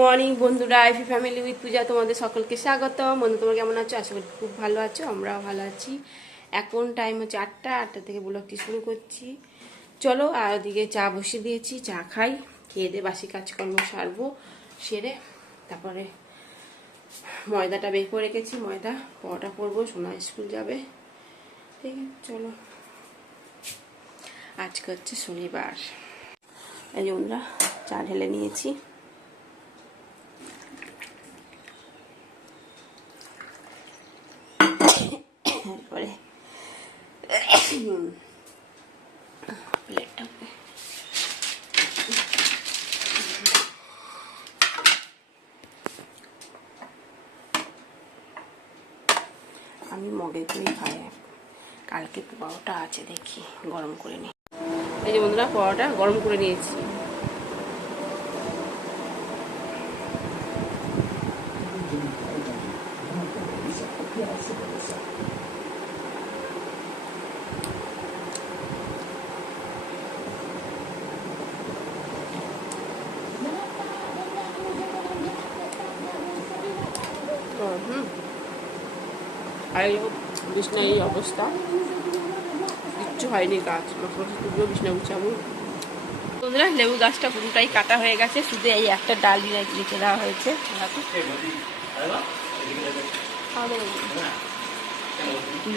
Morning বন্ধুরা, আইফি family with পূজা তোমাদের সকলকে স্বাগতম। বন্ধু, তোমরা কেমন আছো? আশা করি খুব ভালো আছো, আমরাও ভালো আছি। এখন টাইম হচ্ছে 8টা থেকে ব্লগটি শুরু করছি। চলো, আর ওদিকে চা বসিয়ে দিয়েছি, চা খাই, খেয়ে দিয়ে বাসি কাজকর্ম সারবো, সেরে তারপরে ময়দাটা বের করে রেখেছি, ময়দা পরোটা করবো, সোনা স্কুল যাবে। ঠিক আছে, চলো। আজকে হচ্ছে শনিবার। এই যে বন্ধুরা, চা ঢেলে নিয়েছি। তারপরে প্লেটটা আমি মগে করেই খাই। কালকে পরোটা আছে, দেখি গরম করে নিই। এই যে বন্ধুরা, পরোটা গরম করে নিয়েছি। আর বিছনা এই অবস্থা, কিচ্ছু হয়নি, গাছ মশলা তুলবো, বিছনা গুছাবো। বন্ধুরা, লেবু গাছটা পুরোটাই কাটা হয়ে গেছে, শুধু এই একটা ডালি রেখে দেওয়া হয়েছে।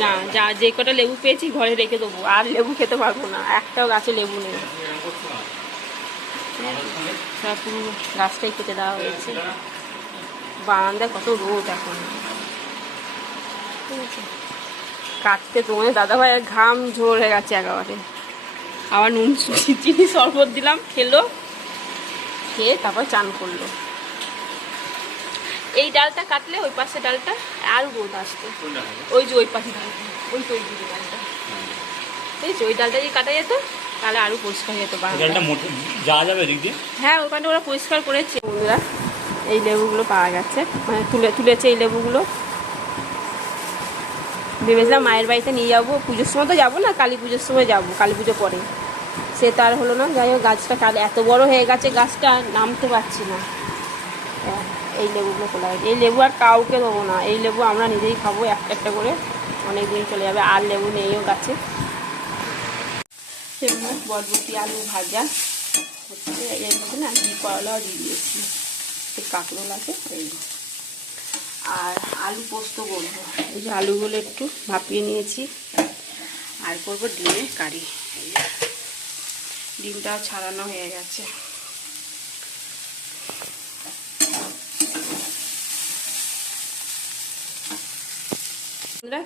না, যা যে কটা লেবু পেয়েছি ঘরে রেখে দেবো, আর লেবু খেতে পারবো না, একটাও গাছে লেবু নেই। সব পুরো গাছটাই কেটে দেওয়া হয়েছে। বারান্দায় কত রোদ এখন, ঠিক আছে। কাটতে তোমাদের দাদাভাইয়ের ঘাম ঝরে গেছে একেবারে। আবার নুন চিনি শরবত দিলাম, খেলো, খেয়ে তারপর চান করলো। এই ডালটা কাটলে ওই পাশে ডালটা আরো রোদ আসতো। ওই যে ওই পাশে ডালটা, ওই তো ওই দিকে ডালটা, বুঝেছি, ওই ডালটা যদি কাটা যেত তাহলে আরো পরিষ্কার যেত। যাওয়া যাবে এদিক দিয়ে? হ্যাঁ, ওখানে ওরা পরিষ্কার করেছে। বন্ধুরা, এই লেবুগুলো পাওয়া গেছে, মানে তুলেছে এই লেবুগুলো। ভেবেছিলাম মায়ের বাড়িতে নিয়ে যাবো, পুজোর সময় তো যাবো না, কালী পুজোর সময় যাবো, কালী পুজো পরে। সে তার হলো না। যাই হোক, গাছটা কাল এত বড় হয়ে গেছে, গাছটা নামতে পারছি না। এই লেবুগুলো খোলা হয়েছে। এই লেবু আর কাউকে দেবো না, এই লেবু আমরা নিজেই খাবো একটা একটা করে, অনেক দিন চলে যাবে। আর লেবু নেইও গাছে। সেগুলো বরবটি আলু ভাজা হচ্ছে, এর মধ্যে না ঘি করলাও দিয়ে দিয়েছি, কাঁকরোল আছে এই। আর আলু পোস্ত করবো। এই যে আলুগুলো একটু ভাপিয়ে নিয়েছি, আর করবো ডিমের কারি। ডিমটাও ছাড়ানো হয়ে গেছে।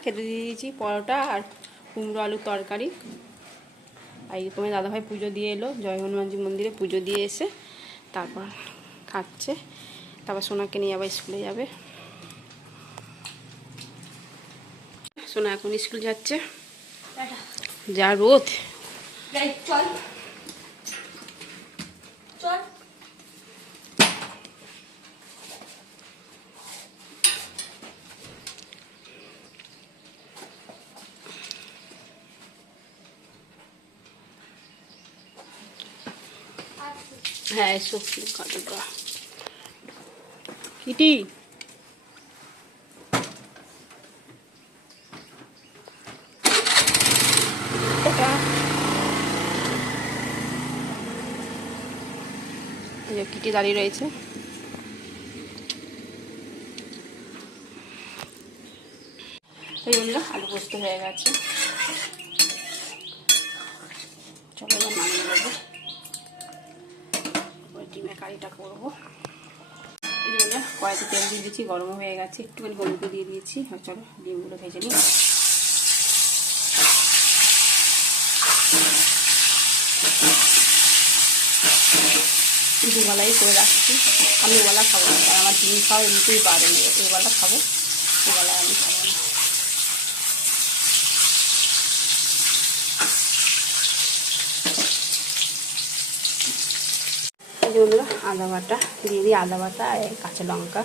খেতে দিয়ে দিয়েছি পরোটা আর কুমড়ো আলুর তরকারি। আর তোমার দাদাভাই পুজো দিয়ে এলো, জয় হনুমানজি মন্দিরে পুজো দিয়ে এসে তারপর খাচ্ছে। তারপর সোনাকে নিয়ে আবার স্কুলে যাবে। সোনা এখন স্কুল যাচ্ছে। যা রোদ, চল চল। হ্যাঁ, এসো কিটি। কিটি দাঁড়িয়ে রয়েছে। এই জন্য আলু পোস্ত হয়ে গেছে। চলো এবার নামিয়ে নেবো, ডিমের কারিটা করবো। এই জন্য কড়াইতে তেল দিয়ে দিয়েছি, গরম হয়ে গেছে, একটুখানি হলুদ দিয়ে দিয়েছি। আর চলো ডিমগুলো ভেজে নিই। দুবেলাই করে রাখছি, আমি ওবেলা খাবো না, কারণ আমার ডিম খাওয়া এমনিতেই পারে নি। ওবেলা খাবো, ওবেলায় আমি খাবো না। এই যে বন্ধুরা, আদা বাটা দিয়ে দিই, আদা বাটা আর কাঁচা লঙ্কা।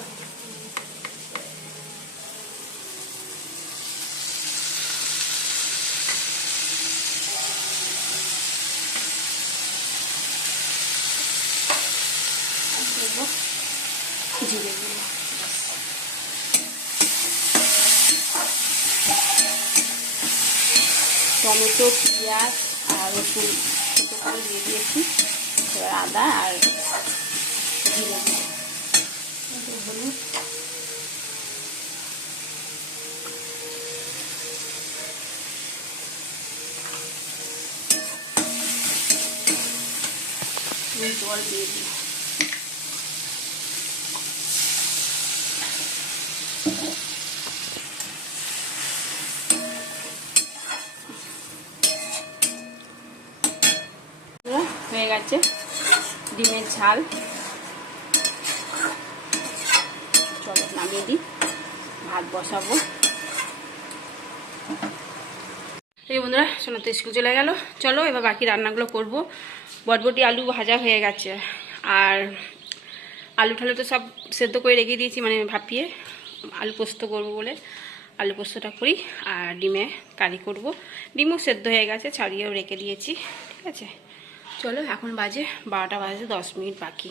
জিরে গুঁড়ো, টমেটো, পেঁয়াজ আর রসুন ছোটো করে দিয়ে দিয়েছি। এবার আদা আর জিরে গুঁড়ো, হলুদ, জল দিয়ে দিই। হয়ে গেছে ডিমের ঝাল। চলো নামিয়ে দিই, ভাত বসাবো। এই বন্ধুরা শোনো তো স্কুল চলে গেল। চলো এবার বাকি রান্নাগুলো করব। বটবটি আলু ভাজা হয়ে গেছে, আর আলু ঠালু তো সব সেদ্ধ করে রেখে দিয়েছি, মানে ভাপিয়ে আলু পোস্ত করব বলে আলু পোস্তটা করি। আর ডিমে কারি করব, ডিমও সেদ্ধ হয়ে গেছে, ছাড়িয়েও রেখে দিয়েছি। ঠিক আছে, চলো এখন বাজে 12টা বাজে 10 মিনিট বাকি।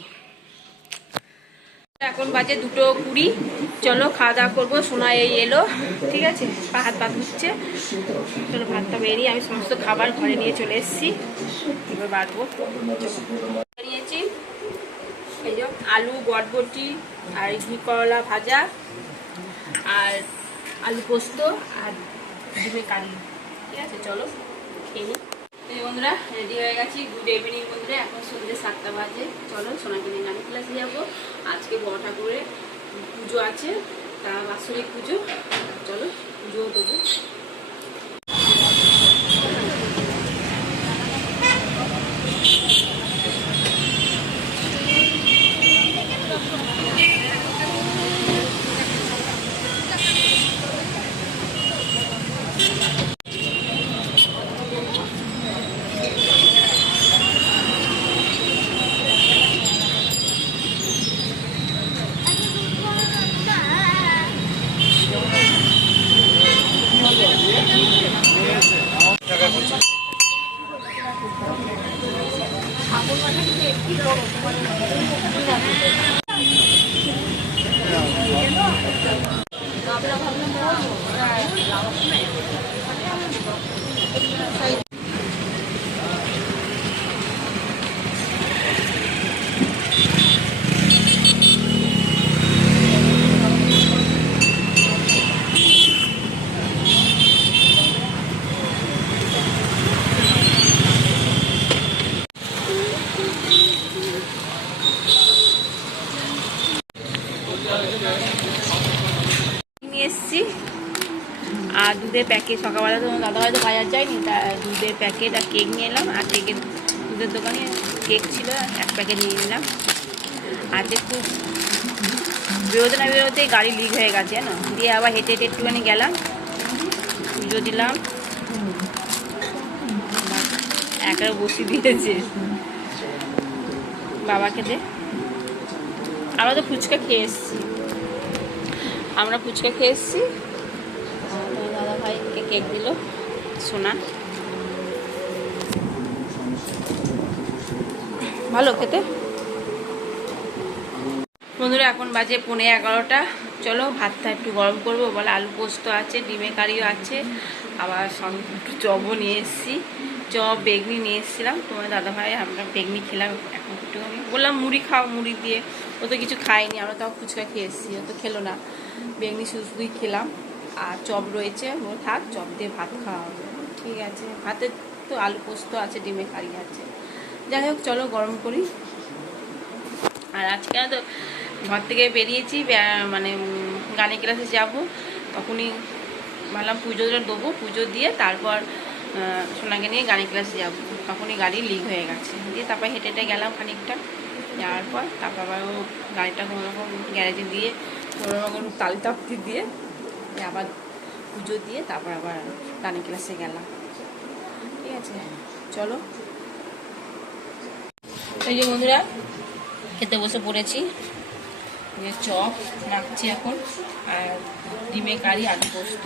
এখন বাজে 2:20। চলো খাওয়া দাওয়া করবো। সোনা এই এলো, ঠিক আছে, হাত পা ধুচ্ছে। চলো ভাতটা বেরিয়ে আমি সমস্ত খাবার ঘরে নিয়ে চলে এসেছি, এবার বাড়বো। নিয়েছি এই যে আলু, বটবটি আর ঘি করলা ভাজা আর আলু পোস্ত আর ডিমের কারি। ঠিক আছে, চলো খেয়ে নিই। বন্ধুরা রেডি হয়ে গেছি। গুড ইভিনিং বন্ধুরা, এখন সন্ধ্যে 7টা বাজে। চলো সোনাকে নিয়ে গানের ক্লাসে যাবো। আজকে বড় ঠাকুরের পুজো আছে, তা বাৎসরিক পুজো। চলো পুজোও দেবো। নিয়ে এসছি আর দুধের প্যাকেট। সকালবেলা তো দাদা হয়তো বাজার যায়নি, তা দুধের প্যাকেট আর কেক নিয়ে এলাম। আর কেকের দুধের দোকানে কেক ছিল, 1 প্যাকেট নিয়ে নিলাম। আজকে খুব বেরোতে না বেরোতেই গাড়ি লিক হয়ে গেছে জানো, দিয়ে আবার হেঁটে হেঁটে একটুখানি গেলাম, পুজো দিলাম। একারে বসিয়ে দিয়েছে বাবাকে দে। আমরা তো ফুচকা খেয়ে এসেছি, দাদা ভাইকে কেক দিল সোনা, ভালো খেতে। বন্ধুরা এখন বাজে 11:15। চলো ভাতটা একটু গরম করবো বলে আলু পোস্ত আছে, ডিমের কারিও আছে, আবার সঙ্গে একটু চপও নিয়ে এসেছি। চপ বেগনি নিয়ে এসেছিলাম, তোমার দাদা ভাই আমরা বেগনি খেলাম। এখন একটুখানি বললাম মুড়ি খাও, মুড়ি দিয়ে ও তো কিছু খায়নি, আমরা তাও ফুচকা খেয়ে এসেছি, ও তো খেলো না। বেগনি শুধুই খেলাম, আর চপ রয়েছে, ও থাক, চপ দিয়ে ভাত খাওয়া হবে। ঠিক আছে, ভাতে তো আলু পোস্ত আছে, ডিমের কারি আছে। যাই হোক চলো গরম করি। আর আজকে তো ঘর থেকে বেরিয়েছি, মানে গানের ক্লাসে যাব, তখনই ভাবলাম পুজোটা দেবো, পুজো দিয়ে তারপর সোনাকে নিয়ে গানের ক্লাসে যাব। তখনই গাড়ি লিক হয়ে গেছে, দিয়ে তারপর হেঁটে হেঁটে গেলাম খানিকটা, যাওয়ার পর তারপর আবার ও গাড়িটা কোনোরকম গ্যারেজে দিয়ে কোনোরকম তাপ্তি দিয়ে আবার পুজো দিয়ে তারপর আবার গানের ক্লাসে গেলাম। ঠিক আছে, চলো। এই যে বন্ধুরা খেতে বসে পড়েছি, চপ রাখছি এখন, আর ডিমের কারি, আলু পোস্ত।